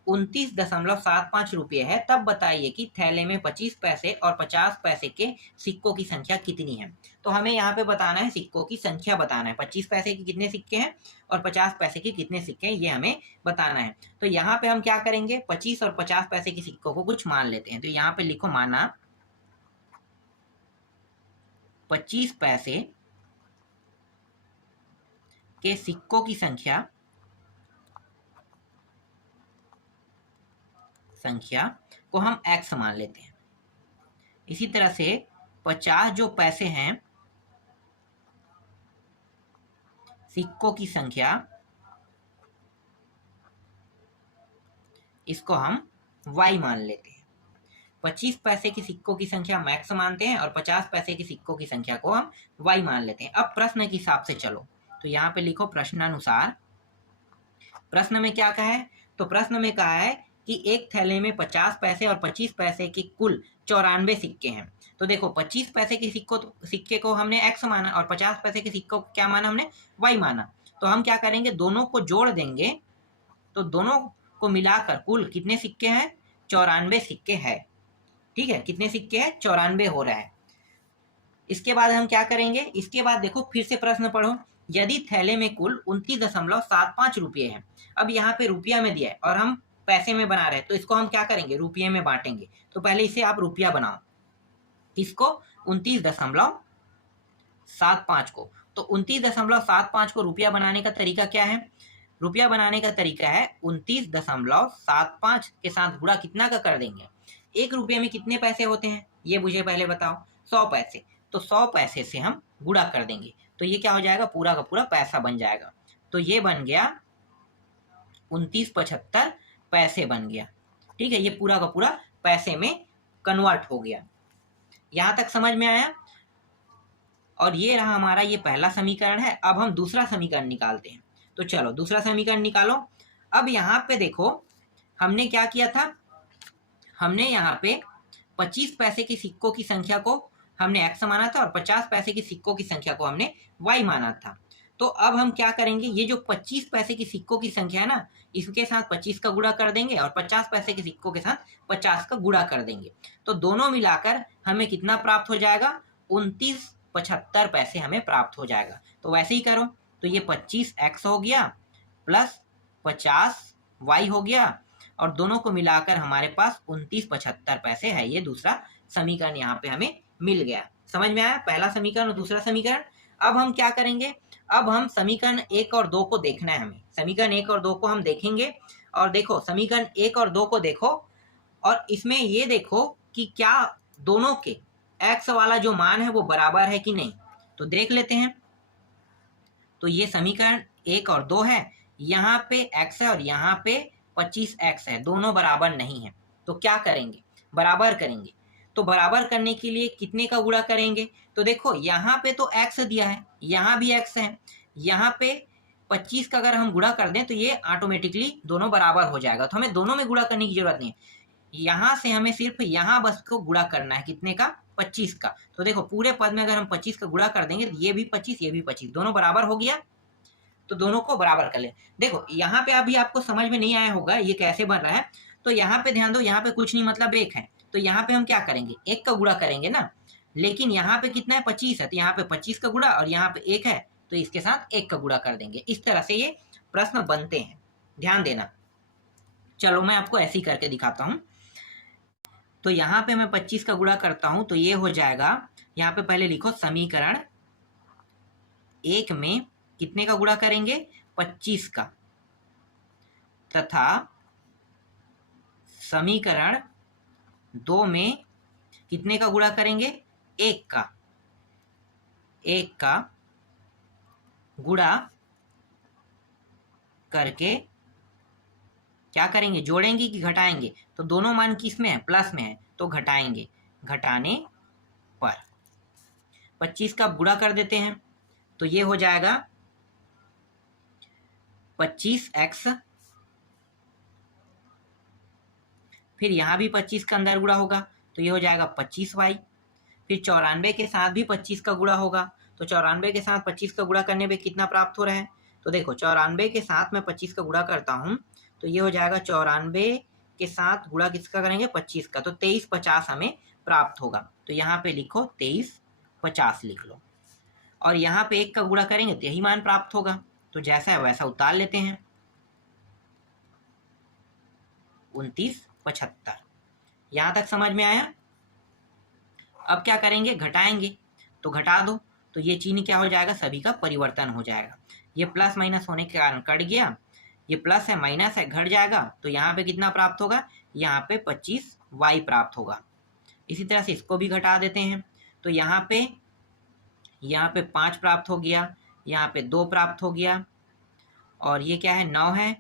29.75 रुपये है तब बताइए कि थैले में 25 पैसे और 50 पैसे के सिक्कों की संख्या कितनी है। तो हमें यहाँ पे बताना है सिक्कों की संख्या बताना है, 25 पैसे के कितने सिक्के हैं और 50 पैसे के कितने सिक्के हैं ये हमें बताना है। तो यहाँ पे हम क्या करेंगे, 25 और 50 पैसे के सिक्कों को कुछ मान लेते हैं, तो यहाँ पे लिखो माना 25 पैसे के सिक्कों की संख्या को हम x मान लेते हैं। इसी तरह से 50 जो पैसे हैं सिक्कों की संख्या, इसको हम y मान लेते हैं। 25 पैसे की सिक्कों की संख्या हम x मानते हैं और 50 पैसे की सिक्कों की संख्या को हम y मान लेते हैं। अब प्रश्न के हिसाब से चलो, तो यहाँ पे लिखो प्रश्नानुसार। प्रश्न में क्या कहा है, तो प्रश्न में कहा है कि एक थैले में 50 पैसे और 25 पैसे के कुल 94 सिक्के हैं। तो देखो 25 पैसे के सिक्के को हमने x माना और 50 पैसे के सिक्कों को क्या माना, हमने y माना। तो हम क्या करेंगे, दोनों को जोड़ देंगे, तो दोनों को मिलाकर कुल कितने सिक्के हैं, 94 सिक्के हैं। ठीक है, कितने सिक्के हैं, 94 हो रहा है। इसके बाद हम क्या करेंगे, इसके बाद देखो फिर से प्रश्न पढ़ो, यदि थैले में कुल 29.75 रुपये है। अब यहाँ पे रुपया में दिया है और हम पैसे में बना रहे हैं, तो इसको हम क्या करेंगे, रुपये में बांटेंगे। तो पहले इसे आप रुपया बनाओ, इसको 29.75 को, तो 29.75 को रुपया बनाने का तरीका क्या है, रुपया बनाने का तरीका है 29.75 के साथ गुणा कितना का कर देंगे। एक रुपये में कितने पैसे होते हैं ये मुझे पहले बताओ, 100 पैसे, तो 100 पैसे से हम गुणा कर देंगे, तो ये क्या हो जाएगा, पूरा का पूरा पैसा बन जाएगा। तो ये बन गया 29.75 पैसे बन गया। ठीक है, ये पूरा का पूरा पैसे में कन्वर्ट हो गया। यहां तक समझ में आया। और ये रहा हमारा ये पहला समीकरण है। अब हम दूसरा समीकरण निकालते हैं, तो चलो दूसरा समीकरण निकालो। अब यहाँ पे देखो हमने क्या किया था, हमने यहाँ पे 25 पैसे के सिक्कों की संख्या को हमने x माना था और 50 पैसे की सिक्कों की संख्या को हमने y माना था। तो अब हम क्या करेंगे, ये जो 25 पैसे की सिक्कों की संख्या है ना, इसके साथ 25 का गुणा कर देंगे और 50 पैसे के सिक्कों के साथ 50 का गुणा कर देंगे, तो दोनों मिलाकर हमें कितना प्राप्त हो जाएगा, 29.75 पैसे हमें प्राप्त हो जाएगा। तो वैसे ही करो, तो ये 25x हो गया प्लस 50y हो गया और दोनों को मिलाकर हमारे पास 29.75 पैसे है। ये दूसरा समीकरण यहाँ पे हमें मिल गया। समझ में आया, पहला समीकरण और दूसरा समीकरण। अब हम क्या करेंगे, अब हम समीकरण 1 और 2 को देखना है हमें। समीकरण 1 और 2 को हम देखेंगे और देखो समीकरण 1 और 2 को देखो और इसमें ये देखो कि क्या दोनों के x वाला जो मान है वो बराबर है कि नहीं। तो देख लेते हैं। तो ये समीकरण 1 और 2 है, यहाँ पे x है और यहाँ पे 25x है, दोनों बराबर नहीं है। तो क्या करेंगे, बराबर करेंगे। तो बराबर करने के लिए कितने का गुणा करेंगे, तो देखो यहाँ पे तो x दिया है, यहाँ भी x है, यहाँ पे 25 का अगर हम गुणा कर दें तो ये ऑटोमेटिकली दोनों बराबर हो जाएगा। तो हमें दोनों में गुणा करने की जरूरत नहीं है, यहाँ से हमें सिर्फ यहाँ बस को गुणा करना है, कितने का, 25 का। तो देखो पूरे पद में अगर हम 25 का गुणा कर देंगे तो ये भी 25 ये भी 25, दोनों बराबर हो गया। तो दोनों को बराबर कर ले। देखो यहाँ पे अभी आपको समझ में नहीं आया होगा ये कैसे बन रहा है। तो यहाँ पे ध्यान दो, यहाँ पे कुछ नहीं मतलब 1 है, तो यहाँ पे हम क्या करेंगे, 1 का गुणा करेंगे ना। लेकिन यहाँ पे कितना है, 25 है, तो यहाँ पे 25 का गुणा और यहाँ पे 1 है, तो इसके साथ 1 का गुणा कर देंगे। इस तरह से ये प्रश्न बनते हैं, ध्यान देना। चलो मैं आपको ऐसे ही करके दिखाता हूँ। तो यहाँ पे मैं 25 का गुणा करता हूँ तो ये हो जाएगा, यहाँ पे पहले लिखो समीकरण 1 में कितने का गुणा करेंगे, 25 का, तथा समीकरण 2 में कितने का गुणा करेंगे, 1 का। 1 का गुणा करके क्या करेंगे, जोड़ेंगे कि घटाएंगे। तो दोनों मान किस में है, प्लस में है, तो घटाएंगे। घटाने पर 25 का गुणा कर देते हैं तो ये हो जाएगा 25x, फिर यहाँ भी 25 का अंदर गुणा होगा तो ये हो जाएगा 25y, फिर 94 के साथ भी 25 का गुणा होगा। तो 94 के साथ 25 का गुणा करने पे कितना प्राप्त हो रहा है, तो देखो 94 के साथ मैं 25 का गुणा करता हूँ तो ये हो जाएगा 94 के साथ गुणा किसका करेंगे, 25 का, तो 2350 हमें प्राप्त होगा। तो यहाँ पे लिखो 2350 लिख लो, और यहाँ पे 1 का गुणा करेंगे तो यही मान प्राप्त होगा। तो जैसा है वैसा उतार लेते हैं, 2975। यहाँ तक समझ में आया। अब क्या करेंगे, घटाएंगे। तो घटा दो तो ये चिन्ह क्या हो जाएगा, सभी का परिवर्तन हो जाएगा। ये प्लस माइनस होने के कारण कट गया, ये प्लस है माइनस है घट जाएगा। तो यहाँ पे कितना प्राप्त होगा, यहाँ पे 25y प्राप्त होगा। इसी तरह से इसको भी घटा देते हैं तो यहाँ पे 5 प्राप्त हो गया, यहाँ पे 2 प्राप्त हो गया, और ये क्या है, 9 है,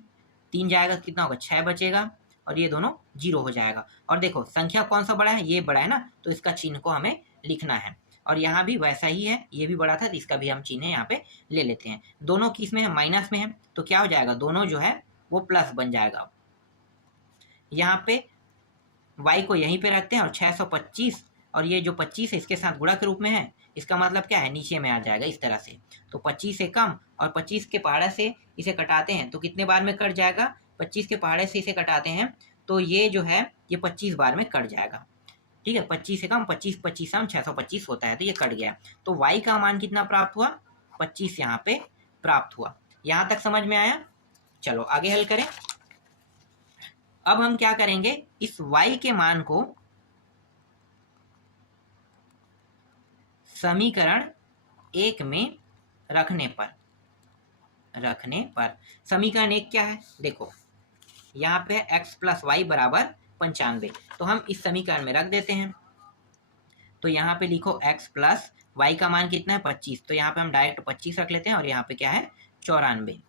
3 जाएगा कितना होगा, 6 बचेगा, और ये दोनों 0 हो जाएगा। और देखो संख्या कौन सा बड़ा है, ये बड़ा है ना, तो इसका चिन्ह को हमें लिखना है। और यहाँ भी वैसा ही है, ये भी बड़ा था तो इसका भी हम चिन्ह यहाँ पे ले लेते हैं। दोनों किस में है, माइनस में है, तो क्या हो जाएगा, दोनों जो है वो प्लस बन जाएगा। यहाँ पे y को यहीं पे रखते हैं और 625, और ये जो 25 है इसके साथ गुणा के रूप में है, इसका मतलब क्या है, नीचे में आ जाएगा इस तरह से। तो 25 से कम और 25 के पहाड़े से इसे कटाते हैं तो कितने बार में कट जाएगा, 25 के पहाड़े से इसे कटाते हैं तो ये जो है ये 25 बार में कट जाएगा। ठीक है, 25 से कम, 25 25 हम 625 होता है, तो ये कट गया। तो y का मान कितना प्राप्त हुआ, 25 यहाँ पे प्राप्त हुआ। यहाँ तक समझ में आया। चलो आगे हल करें। अब हम क्या करेंगे, इस y के मान को समीकरण 1 में रखने पर समीकरण 1 क्या है, देखो यहाँ पे x प्लस वाई बराबर 95, तो हम इस समीकरण में रख देते हैं। तो यहाँ पे लिखो x प्लस वाई का मान कितना है, 25, तो यहाँ पे हम डायरेक्ट 25 रख लेते हैं, और यहाँ पे क्या है, 94।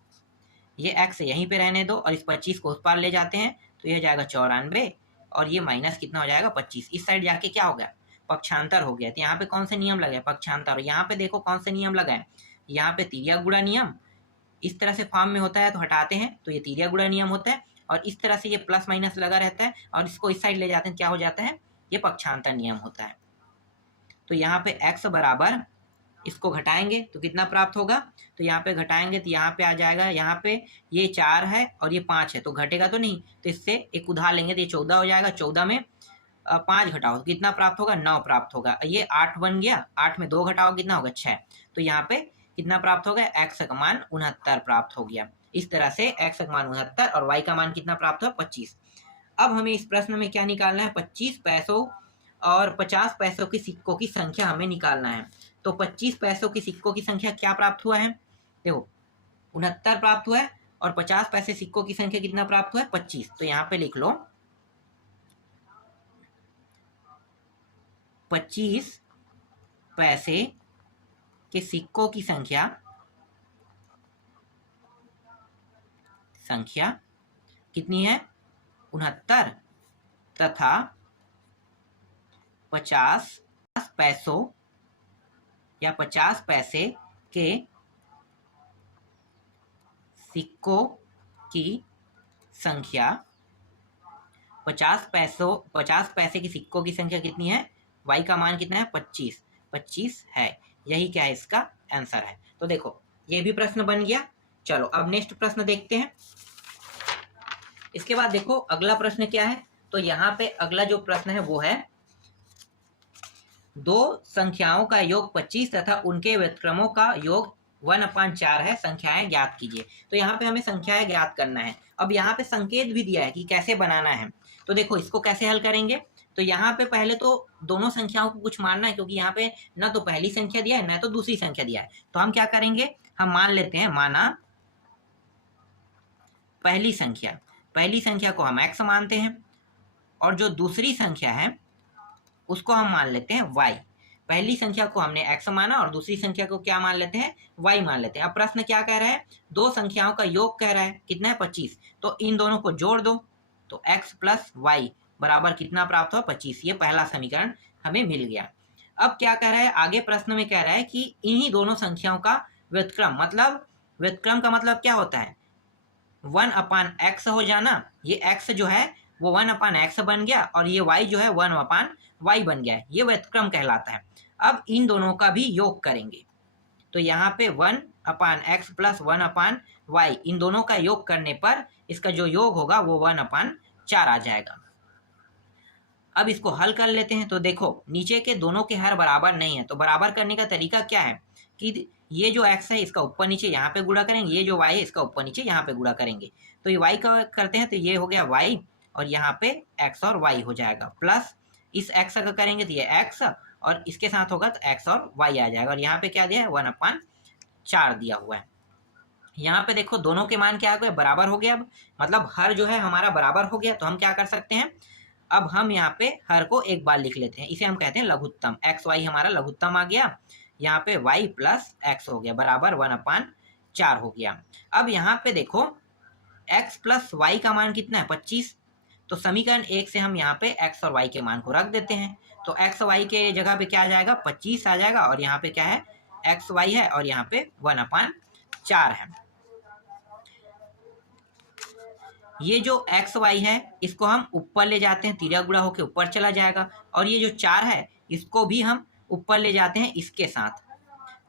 ये x यहीं पे रहने दो और इस 25 को उस पार ले जाते हैं तो यह जाएगा 94, और ये माइनस कितना हो जाएगा, 25। इस साइड जाके क्या हो गया, पक्षांतर हो गया। तो यहाँ पे कौन से नियम लगे, पक्षांतर। यहाँ पे देखो कौन से नियम लगा है, यहाँ पे तिर्या गुणा नियम, इस तरह से फॉर्म में होता है तो हटाते हैं तो ये तिर्या गुणा नियम होता है, और इस तरह से ये प्लस माइनस लगा रहता है और इसको इस साइड ले जाते हैं, क्या हो जाता है, ये पक्षांतर नियम होता है। तो यहाँ पे x बराबर, इसको घटाएंगे तो कितना प्राप्त होगा, तो यहाँ पे घटाएंगे तो यहाँ पे आ जाएगा, यहाँ पे ये 4 है और ये 5 है तो घटेगा तो नहीं, तो इससे एक उधार लेंगे तो ये 14 हो जाएगा। 14 में 5 घटाओ तो कितना प्राप्त होगा, 9 प्राप्त होगा। ये 8 बन गया, 8 में 2 घटाओ कितना होगा, 6। तो यहाँ पे कितना प्राप्त होगा, x का मान 69 प्राप्त हो गया। इस तरह से x का मान 69 और y का मान कितना प्राप्त हुआ, 25। अब हमें इस प्रश्न में क्या निकालना है, 25 पैसों और 50 पैसों के सिक्कों की संख्या हमें निकालना है। तो 25 पैसों के सिक्कों की संख्या क्या प्राप्त हुआ है? देखो 69 प्राप्त हुआ है, और 50 पैसे सिक्कों की संख्या कितना प्राप्त हुआ है? 25। तो यहाँ पे लिख लो 25 पैसे के सिक्कों की संख्या कितनी है? 69, तथा 50 पैसों या 50 पैसे के सिक्कों की संख्या 50 पैसे की सिक्कों की संख्या कितनी है? y का मान कितना है? 25 है। यही क्या है? इसका आंसर है। तो देखो ये भी प्रश्न बन गया। चलो अब नेक्स्ट प्रश्न देखते हैं। इसके बाद देखो अगला प्रश्न क्या है। तो यहाँ पे अगला जो प्रश्न है वो है, दो संख्याओं का योग 25 तथा उनके व्युत्क्रमों का योग 1/4 है, संख्याएं ज्ञात कीजिए। तो यहाँ पे हमें संख्याएं ज्ञात करना है। अब यहाँ पे संकेत भी दिया है कि कैसे बनाना है। तो देखो इसको कैसे हल करेंगे। तो यहाँ पे पहले तो दोनों संख्याओं को कुछ मानना है, क्योंकि यहाँ पे ना तो पहली संख्या दिया है ना तो दूसरी संख्या दिया है। तो हम क्या करेंगे, हम मान लेते हैं, माना पहली संख्या को हम x मानते हैं, और जो दूसरी संख्या है उसको हम मान लेते हैं y। पहली संख्या को हमने x माना और दूसरी संख्या को क्या मान लेते हैं? y मान लेते हैं। अब प्रश्न क्या कह रहा है? दो संख्याओं का योग कह रहा है, कितना है? 25। तो इन दोनों को जोड़ दो, तो x प्लस y बराबर कितना प्राप्त हुआ? 25। ये पहला समीकरण हमें मिल गया। अब क्या कह रहा है? आगे प्रश्न में कह रहा है कि इन्हीं दोनों संख्याओं का व्युत्क्रम, मतलब व्युत्क्रम का मतलब क्या होता है? 1/x हो जाना। ये x जो है वो 1/x बन गया, और ये y जो है 1/y बन गया है। ये व्युत्क्रम कहलाता है। अब इन दोनों का भी योग करेंगे, तो यहाँ पे 1/x प्लस 1/y, इन दोनों का योग करने पर इसका जो योग होगा वो 1/4 आ जाएगा। अब इसको हल कर लेते हैं। तो देखो नीचे के दोनों के हर बराबर नहीं है, तो बराबर करने का तरीका क्या है कि ये जो x है इसका ऊपर नीचे यहाँ पे गुणा करेंगे, ये जो y है इसका ऊपर नीचे यहाँ पे गुणा करेंगे। तो ये y का करते हैं, तो ये हो गया y, और यहाँ पे x और y हो जाएगा, प्लस इस x का करेंगे तो ये x, और इसके साथ होगा तो x और y आ जाएगा। और यहाँ पे क्या दिया है? 1/4 दिया हुआ है। यहाँ पे देखो दोनों के मान क्या हो गए? बराबर हो गया। अब मतलब हर जो है हमारा बराबर हो गया। तो हम क्या कर सकते हैं, अब हम यहाँ पे हर को एक बार लिख लेते हैं। इसे हम कहते हैं लघुत्तम। एक्स वाई हमारा लघुत्तम आ गया। यहाँ पे y प्लस एक्स हो गया बराबर 1/4 हो गया। अब यहाँ पे देखो x प्लस वाई का मान कितना है? 25। तो समीकरण 1 से हम यहाँ पे x और y के मान को रख देते हैं। तो x y के जगह पे क्या आ जाएगा? 25 आ जाएगा, और यहाँ पे क्या है? x y है, और यहाँ पे 1/4 है। ये जो x y है इसको हम ऊपर ले जाते हैं, तिर्यक गुणा होकर ऊपर चला जाएगा। और ये जो 4 है इसको भी हम ऊपर ले जाते हैं इसके साथ।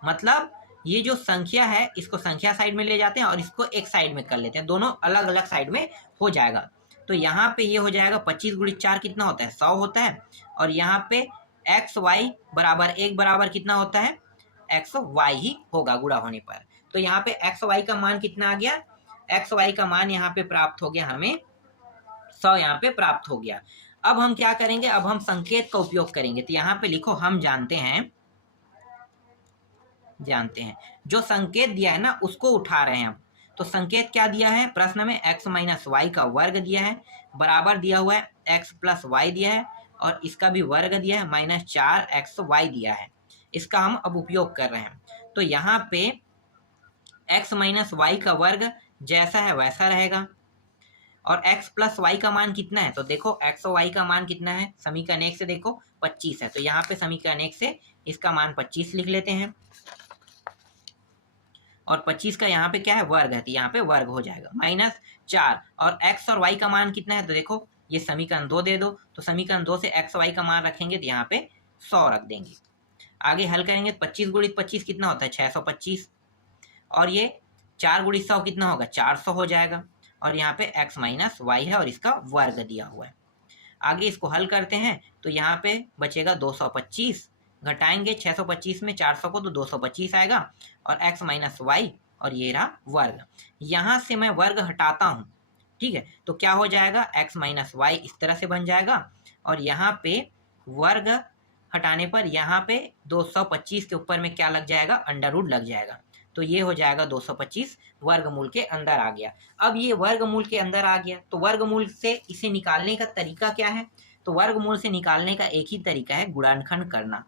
मतलब ये जो संख्या है इसको संख्या साइड में ले जाते हैं और इसको एक साइड में कर लेते हैं, दोनों अलग अलग साइड में हो जाएगा। तो यहाँ पे ये हो जाएगा 25 × 4 कितना होता है? 100 होता है। और यहाँ पे एक्स वाई बराबर 1 बराबर कितना होता है? एक्स वाई ही होगा गुणा होने पर। तो यहाँ पे एक्स वाई का मान कितना आ गया? एक्स वाई का मान यहाँ पे प्राप्त हो गया हमें 100 यहाँ पे प्राप्त हो गया। अब हम क्या करेंगे? अब हम संकेत का उपयोग करेंगे। तो यहाँ पे लिखो हम जानते हैं जो संकेत दिया है ना उसको उठा रहे हैं। अब तो संकेत क्या दिया है प्रश्न में? x माइनस वाई का वर्ग दिया है, बराबर दिया हुआ है x प्लस वाई दिया है, और इसका भी वर्ग दिया है -4xy दिया है। इसका हम अब उपयोग कर रहे हैं। तो यहाँ पे x माइनस वाई का वर्ग जैसा है वैसा रहेगा, और x प्लस वाई का मान कितना है? तो देखो x और y का मान कितना है? समीकरण 1 से देखो 25 है। तो यहाँ पे समीकरण 1 से इसका मान 25 लिख लेते हैं, और 25 का यहाँ पे क्या है? वर्ग है, तो यहाँ पे वर्ग हो जाएगा -4। और x और y का मान कितना है? तो देखो ये समीकरण 2 दे दो, तो समीकरण 2 से x y का मान रखेंगे तो यहाँ पे 100 रख देंगे। आगे हल करेंगे तो 25 × 25 कितना होता है? 625, और ये 4 × 100 कितना होगा? 400 हो जाएगा। और यहाँ पे x माइनस वाई है और इसका वर्ग दिया हुआ है। आगे इसको हल करते हैं तो यहाँ पे बचेगा 225, घटाएंगे 625 में 400 को तो 225 आएगा, और x माइनस वाई और ये रहा वर्ग। यहाँ से मैं वर्ग हटाता हूँ, ठीक है? तो क्या हो जाएगा? x माइनस वाई इस तरह से बन जाएगा, और यहाँ पे वर्ग हटाने पर यहाँ पे 225 के ऊपर में क्या लग जाएगा, अंडर रूट लग जाएगा। तो ये हो जाएगा 225 वर्गमूल के अंदर आ गया। अब ये वर्गमूल के अंदर आ गया तो वर्गमूल से इसे निकालने का तरीका क्या है, तो वर्गमूल से निकालने का एक ही तरीका है, गुणनखंड करना।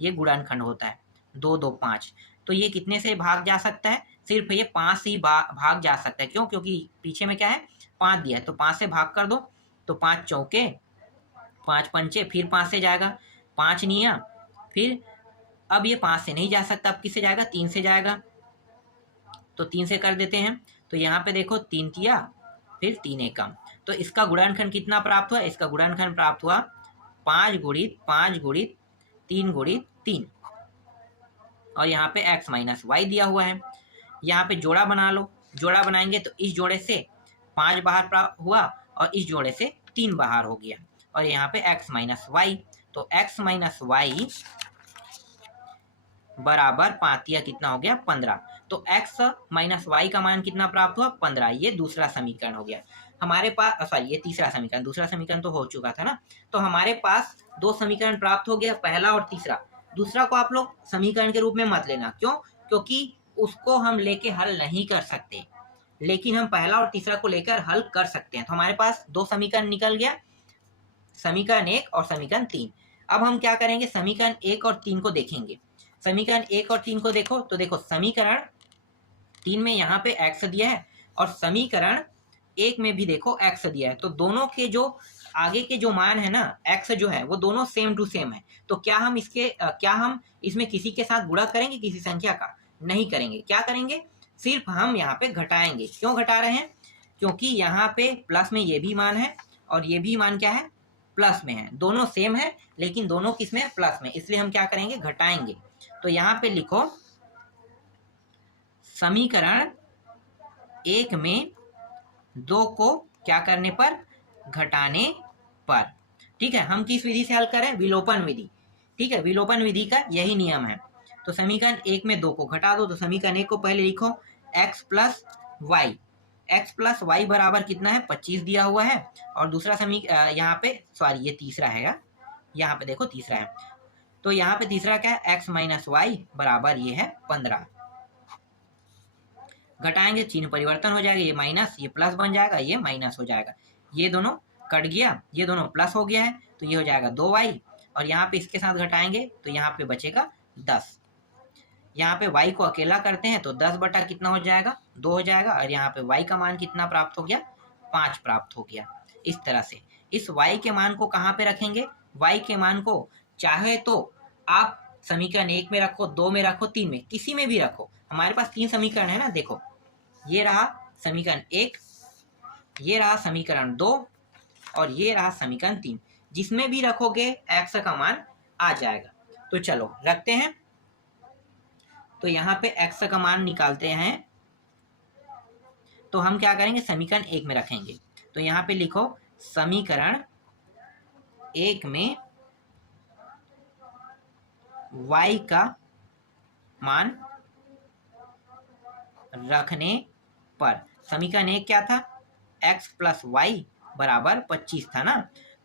ये गुणनखंड होता है 2 2 5। तो ये कितने से भाग जा सकता है, सिर्फ ये 5 से ही भाग जा सकता है। क्यों, क्योंकि पीछे में क्या है 5 दिया है, तो 5 से भाग कर दो। तो 5 चौके 5 पंचे, फिर 5 से जाएगा, 5 निया, फिर अब ये 5 से नहीं जा सकता, अब किससे जाएगा, 3 से जाएगा। तो 3 से कर देते हैं। तो यहाँ पे देखो 3 किया, फिर 3 एकम। तो इसका गुणनखंड कितना प्राप्त हुआ, इसका गुणनखंड प्राप्त हुआ 5 गुणित 5 गुणित 3 गुणित 3। और यहाँ पे x माइनस वाई दिया हुआ है। यहाँ पे जोड़ा बना लो, जोड़ा बनाएंगे तो इस जोड़े से 5 बाहर प्राप्त हुआ और इस जोड़े से 3 बाहर हो गया, और यहाँ पे x माइनस वाई। तो x माइनस वाई बराबर 5 या कितना हो गया 15। तो x माइनस वाई का मान कितना प्राप्त हुआ 15। ये दूसरा समीकरण हो गया हमारे पास, सॉरी ये तीसरा समीकरण, दूसरा समीकरण तो हो चुका था ना। तो हमारे पास 2 समीकरण प्राप्त हो गया, पहला और तीसरा। दूसरा को आप लोग समीकरण के रूप में मत लेना, क्यों, क्योंकि उसको हम लेके हल नहीं कर सकते, लेकिन हम पहला और तीसरा को लेकर हल कर सकते हैं। तो हमारे पास 2 समीकरण निकल गया, समीकरण 1 और समीकरण 3। अब हम क्या करेंगे, समीकरण 1 और 3 को देखेंगे। समीकरण 1 और 3 को देखो तो देखो समीकरण 3 में यहाँ पे x दिया है और समीकरण 1 में भी देखो x दिया है। तो दोनों के जो आगे के जो मान है ना, x जो है वो दोनों सेम टू सेम है। तो क्या हम इसमें किसी के साथ गुणा करेंगे, किसी संख्या का नहीं करेंगे। क्या करेंगे, सिर्फ हम यहाँ पे घटाएंगे। क्यों घटा रहे हैं, क्योंकि यहाँ पे प्लस में ये भी मान है और ये भी मान क्या है, प्लस में है। दोनों सेम है लेकिन दोनों किस में, प्लस में, इसलिए हम क्या करेंगे, घटाएंगे। तो यहाँ पे लिखो समीकरण 1 में 2 को क्या करने पर, घटाने पर। ठीक है, हम किस विधि से हल करें, विलोपन विधि। ठीक है, विलोपन विधि का यही नियम है। तो समीकरण 1 में 2 को घटा दो। तो समीकरण 1 को पहले लिखो x plus y, x plus y बराबर कितना है 25 दिया हुआ है। और दूसरा यहाँ पे, सॉरी ये तीसरा है, यहाँ पे देखो तीसरा है। तो यहाँ पे तीसरा क्या है, x माइनस वाई बराबर ये है 15। घटाएंगे, चिन्ह परिवर्तन हो जाएगा, ये माइनस ये प्लस बन जाएगा, ये माइनस हो जाएगा, ये दोनों कट गया, ये दोनों प्लस हो गया है। तो ये हो जाएगा 2y, और यहाँ पे इसके साथ घटाएंगे तो यहाँ पे बचेगा 10। यहाँ पे y को अकेला करते हैं तो 10 बटा कितना हो जाएगा, 2 हो जाएगा। और यहाँ पे y का मान कितना प्राप्त हो गया, 5 प्राप्त हो गया। इस तरह से इस y के मान को कहाँ पे रखेंगे, y के मान को चाहे तो आप समीकरण 1 में रखो, 2 में रखो, 3 में, किसी में भी रखो। हमारे पास 3 समीकरण है ना, देखो ये रहा समीकरण 1, ये रहा समीकरण 2 और ये रहा समीकरण 3। जिसमें भी रखोगे x का मान आ जाएगा। तो चलो रखते हैं। तो यहाँ पे x का मान निकालते हैं। तो हम क्या करेंगे, समीकरण 1 में रखेंगे। तो यहाँ पे लिखो समीकरण 1 में y का मान रखने पर, समीकरण 1 क्या था, x प्लस वाई बराबर 25 था ना।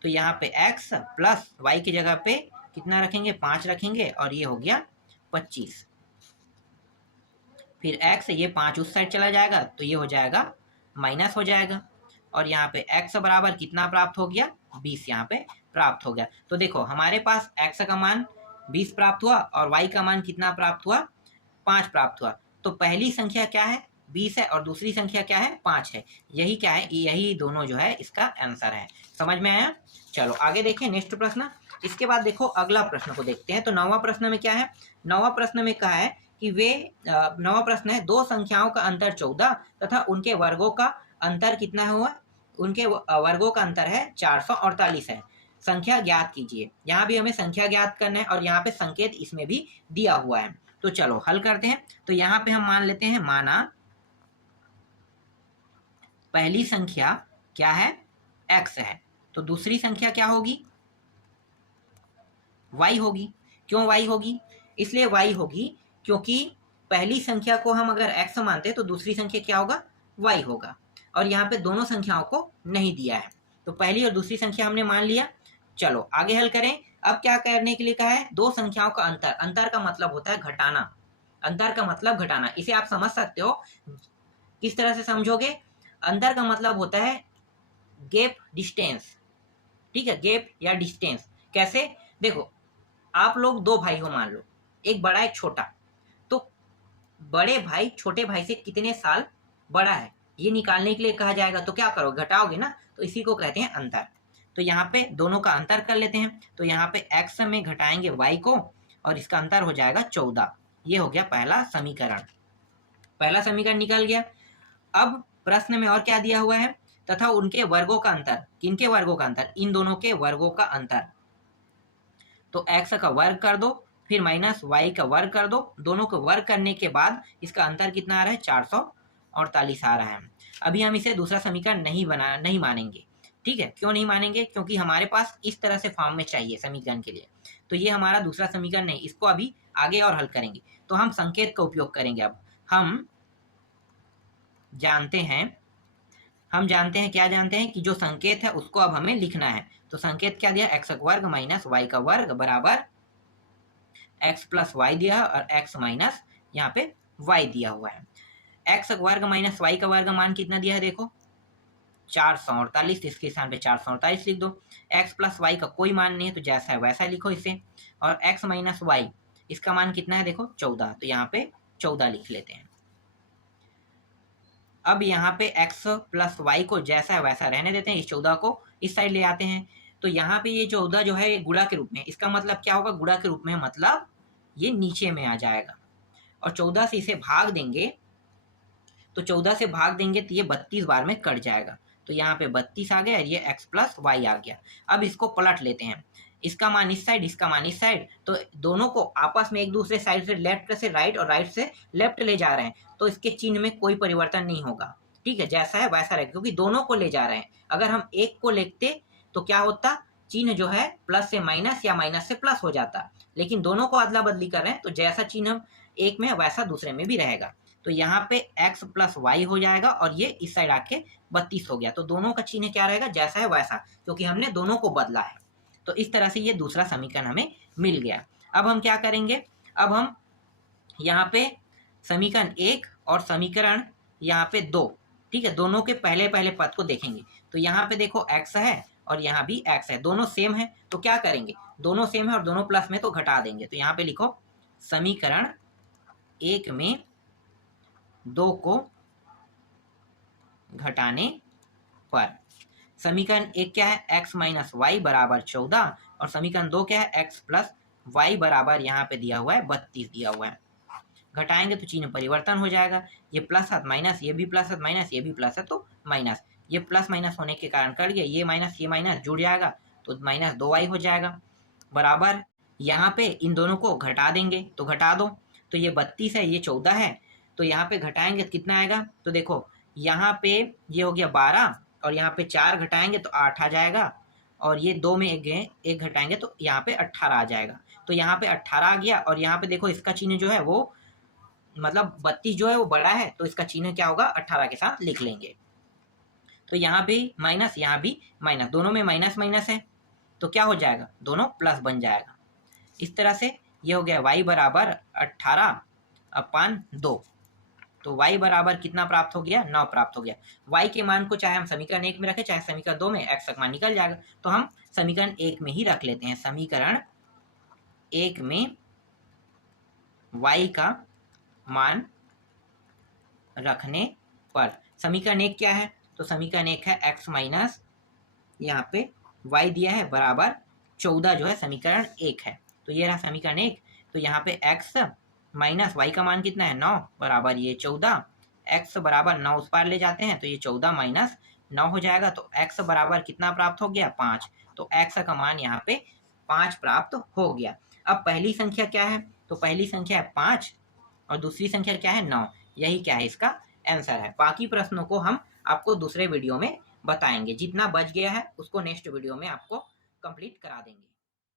तो यहाँ पे x प्लस वाई की जगह पे कितना रखेंगे, 5 रखेंगे, और ये हो गया 25। फिर x, ये 5 उस साइड चला जाएगा तो ये हो जाएगा माइनस हो जाएगा। और यहाँ पे x बराबर कितना प्राप्त हो गया, 20 यहाँ पे प्राप्त हो गया। तो देखो हमारे पास x का मान 20 प्राप्त हुआ और y का मान कितना प्राप्त हुआ, 5 प्राप्त हुआ। तो पहली संख्या क्या है, 20 है, और दूसरी संख्या क्या है, 5 है। यही क्या है, यही दोनों जो है इसका आंसर है। समझ में आया। चलो आगे देखें नेक्स्ट प्रश्न। इसके बाद देखो अगला प्रश्न को देखते हैं। तो 9वां प्रश्न में क्या है, 9वां प्रश्न में कहा है कि वे 9वां प्रश्न है, 2 संख्याओं का अंतर 14 तथा उनके वर्गों का अंतर कितना हुआ, उनके वर्गों का अंतर है 448 है। संख्या ज्ञात कीजिए। यहाँ भी हमें संख्या ज्ञात करना है और यहाँ पे संकेत इसमें भी दिया हुआ है। तो चलो हल करते हैं। तो यहाँ पे हम मान लेते हैं, माना पहली संख्या क्या है, x है, तो दूसरी संख्या क्या होगी, y होगी। क्यों y होगी, इसलिए y होगी क्योंकि पहली संख्या को हम अगर x मानते तो दूसरी संख्या क्या होगा, y होगा। और यहाँ पे दोनों संख्याओं को नहीं दिया है, तो पहली और दूसरी संख्या हमने मान लिया। चलो आगे हल करें। अब क्या करने के लिए कहा है, दो संख्याओं का अंतर, अंतर का मतलब होता है घटाना, अंतर का मतलब घटाना। इसे आप समझ सकते हो, किस तरह से समझोगे, अंतर का मतलब होता है गैप डिस्टेंस, ठीक है, गैप या डिस्टेंस। कैसे, देखो आप लोग दो भाई हो मान लो, एक बड़ा एक छोटा, तो बड़े भाई छोटे भाई से कितने साल बड़ा है ये निकालने के लिए कहा जाएगा, तो क्या करोगे, घटाओगे ना, तो इसी को कहते हैं अंतर। तो यहाँ पे दोनों का अंतर कर लेते हैं, तो यहाँ पे x में घटाएंगे y को और इसका अंतर हो जाएगा 14। ये हो गया पहला समीकरण, पहला समीकरण निकल गया। अब प्रश्न में और क्या दिया हुआ है, तथा उनके वर्गों का अंतर, किनके वर्गों का अंतर, इन दोनों के वर्गों का अंतर। तो x का वर्ग कर दो, फिर माइनस y का वर्ग कर दो, दोनों को वर्ग करने के बाद इसका अंतर कितना आ रहा है, 448 आ रहा है। अभी हम इसे दूसरा समीकरण नहीं मानेंगे, ठीक है, क्यों नहीं मानेंगे, क्योंकि हमारे पास इस तरह से फॉर्म में चाहिए समीकरण के लिए, तो ये हमारा दूसरा समीकरण नहीं, इसको अभी आगे और हल करेंगे। तो हम संकेत का उपयोग करेंगे। अब हम जानते हैं क्या जानते हैं कि जो संकेत है उसको अब हमें लिखना है। तो संकेत क्या दिया, एक्स का वर्ग माइनस वाई का वर्ग बराबर एक्स प्लस वाई दिया और एक्स माइनस यहाँ पे वाई दिया हुआ है। एक्स का वर्ग माइनस वाई का वर्ग मान कितना दिया है, देखो 448, इसके स्थान पे 448 लिख दो। एक्स प्लस वाई का कोई मान नहीं है तो जैसा है वैसा लिखो इसे, और एक्स माइनस वाई इसका मान कितना है, देखो 14, तो यहाँ पे 14 लिख लेते हैं। अब यहाँ पे x प्लस वाई को जैसा है वैसा रहने देते हैं, इस 14 को इस साइड ले आते हैं। तो यहाँ पे ये 14 जो है ये गुणा के रूप में, इसका मतलब क्या होगा, गुणा के रूप में मतलब ये नीचे में आ जाएगा, और 14 से इसे भाग देंगे, तो 14 से भाग देंगे तो ये 32 बार में कट जाएगा। तो यहाँ पे 32 आ गया और ये x प्लस वाई आ गया। अब इसको पलट लेते हैं, इसका मान इस साइड, इसका मान इस साइड, तो दोनों को आपस में एक दूसरे साइड से लेफ्ट से राइट और राइट से लेफ्ट ले जा रहे हैं, तो इसके चिन्ह में कोई परिवर्तन नहीं होगा, ठीक है, जैसा है वैसा रहेगा, क्योंकि दोनों को ले जा रहे हैं। अगर हम एक को लिखते तो क्या होता, चिन्ह जो है प्लस से माइनस या माइनस से प्लस हो जाता, लेकिन दोनों को अदला बदली कर रहे हैं तो जैसा चिन्ह एक में वैसा दूसरे में भी रहेगा। तो यहाँ पे x प्लस वाई हो जाएगा और ये इस साइड आके 32 हो गया, तो दोनों का चिन्ह क्या रहेगा, जैसा है वैसा, क्योंकि हमने दोनों को बदला है। तो इस तरह से ये दूसरा समीकरण हमें मिल गया। अब हम क्या करेंगे, अब हम यहाँ पे समीकरण 1 और समीकरण यहाँ पे 2, ठीक है, दोनों के पहले पहले पद को देखेंगे। तो यहाँ पे देखो x है और यहाँ भी x है, दोनों सेम है, तो क्या करेंगे, दोनों सेम है और दोनों प्लस में तो घटा देंगे। तो यहाँ पे लिखो समीकरण 1 में 2 को घटाने पर, समीकरण 1 क्या है, x माइनस वाई बराबर 14, और समीकरण 2 क्या है, x प्लस वाई बराबर यहाँ पे दिया हुआ है 32 दिया हुआ है। घटाएंगे तो चिन्ह परिवर्तन हो जाएगा, ये प्लस है माइनस, ये भी प्लस है माइनस, ये भी प्लस है तो माइनस, ये प्लस माइनस होने के कारण कट गया, ये माइनस जुड़ जाएगा तो माइनस 2y हो जाएगा, बराबर यहाँ पे इन दोनों को घटा देंगे, तो घटा दो, तो ये 32 है, ये 14 है, तो यहाँ पे घटाएंगे तो कितना आएगा, तो देखो यहाँ पे ये हो गया 12 और यहाँ पे 4 घटाएंगे तो 8 आ जाएगा, और ये 2 में एक घटाएंगे तो यहाँ पे 18 आ जाएगा। तो यहाँ पे 18 आ गया, और यहाँ पे देखो इसका चिन्ह जो है वो मतलब 32 जो है वो बड़ा है, तो इसका चिन्ह क्या होगा, 18 के साथ लिख लेंगे। तो यहाँ भी माइनस, यहाँ भी माइनस, दोनों में माइनस माइनस है, तो क्या हो जाएगा, दोनों प्लस बन जाएगा। इस तरह से ये हो गया y बराबर 18/2, तो y बराबर कितना प्राप्त हो गया, 9 प्राप्त हो गया। y के मान को चाहे हम समीकरण 1 में रखें चाहे समीकरण 2 में, x का मान निकल जाएगा, तो हम समीकरण 1 में ही रख लेते हैं। समीकरण 1 में y का मान रखने पर, समीकरण 1 क्या है, तो समीकरण 1 है x माइनस यहाँ पे y दिया है बराबर 14 जो है समीकरण 1 है, तो ये रहा समीकरण 1। तो यहाँ पे x माइनस वाई का मान कितना है, 9 बराबर ये 14, x बराबर 9 उस पार ले जाते हैं तो ये 14 माइनस 9 हो जाएगा, तो x बराबर कितना प्राप्त हो गया, 5, तो x का मान यहाँ पे 5 प्राप्त हो गया। अब पहली संख्या क्या है, तो पहली संख्या है 5 और दूसरी संख्या क्या है, 9, यही क्या है इसका आंसर है। बाकी प्रश्नों को हम आपको दूसरे वीडियो में बताएंगे, जितना बच गया है उसको नेक्स्ट वीडियो में आपको कंप्लीट करा देंगे।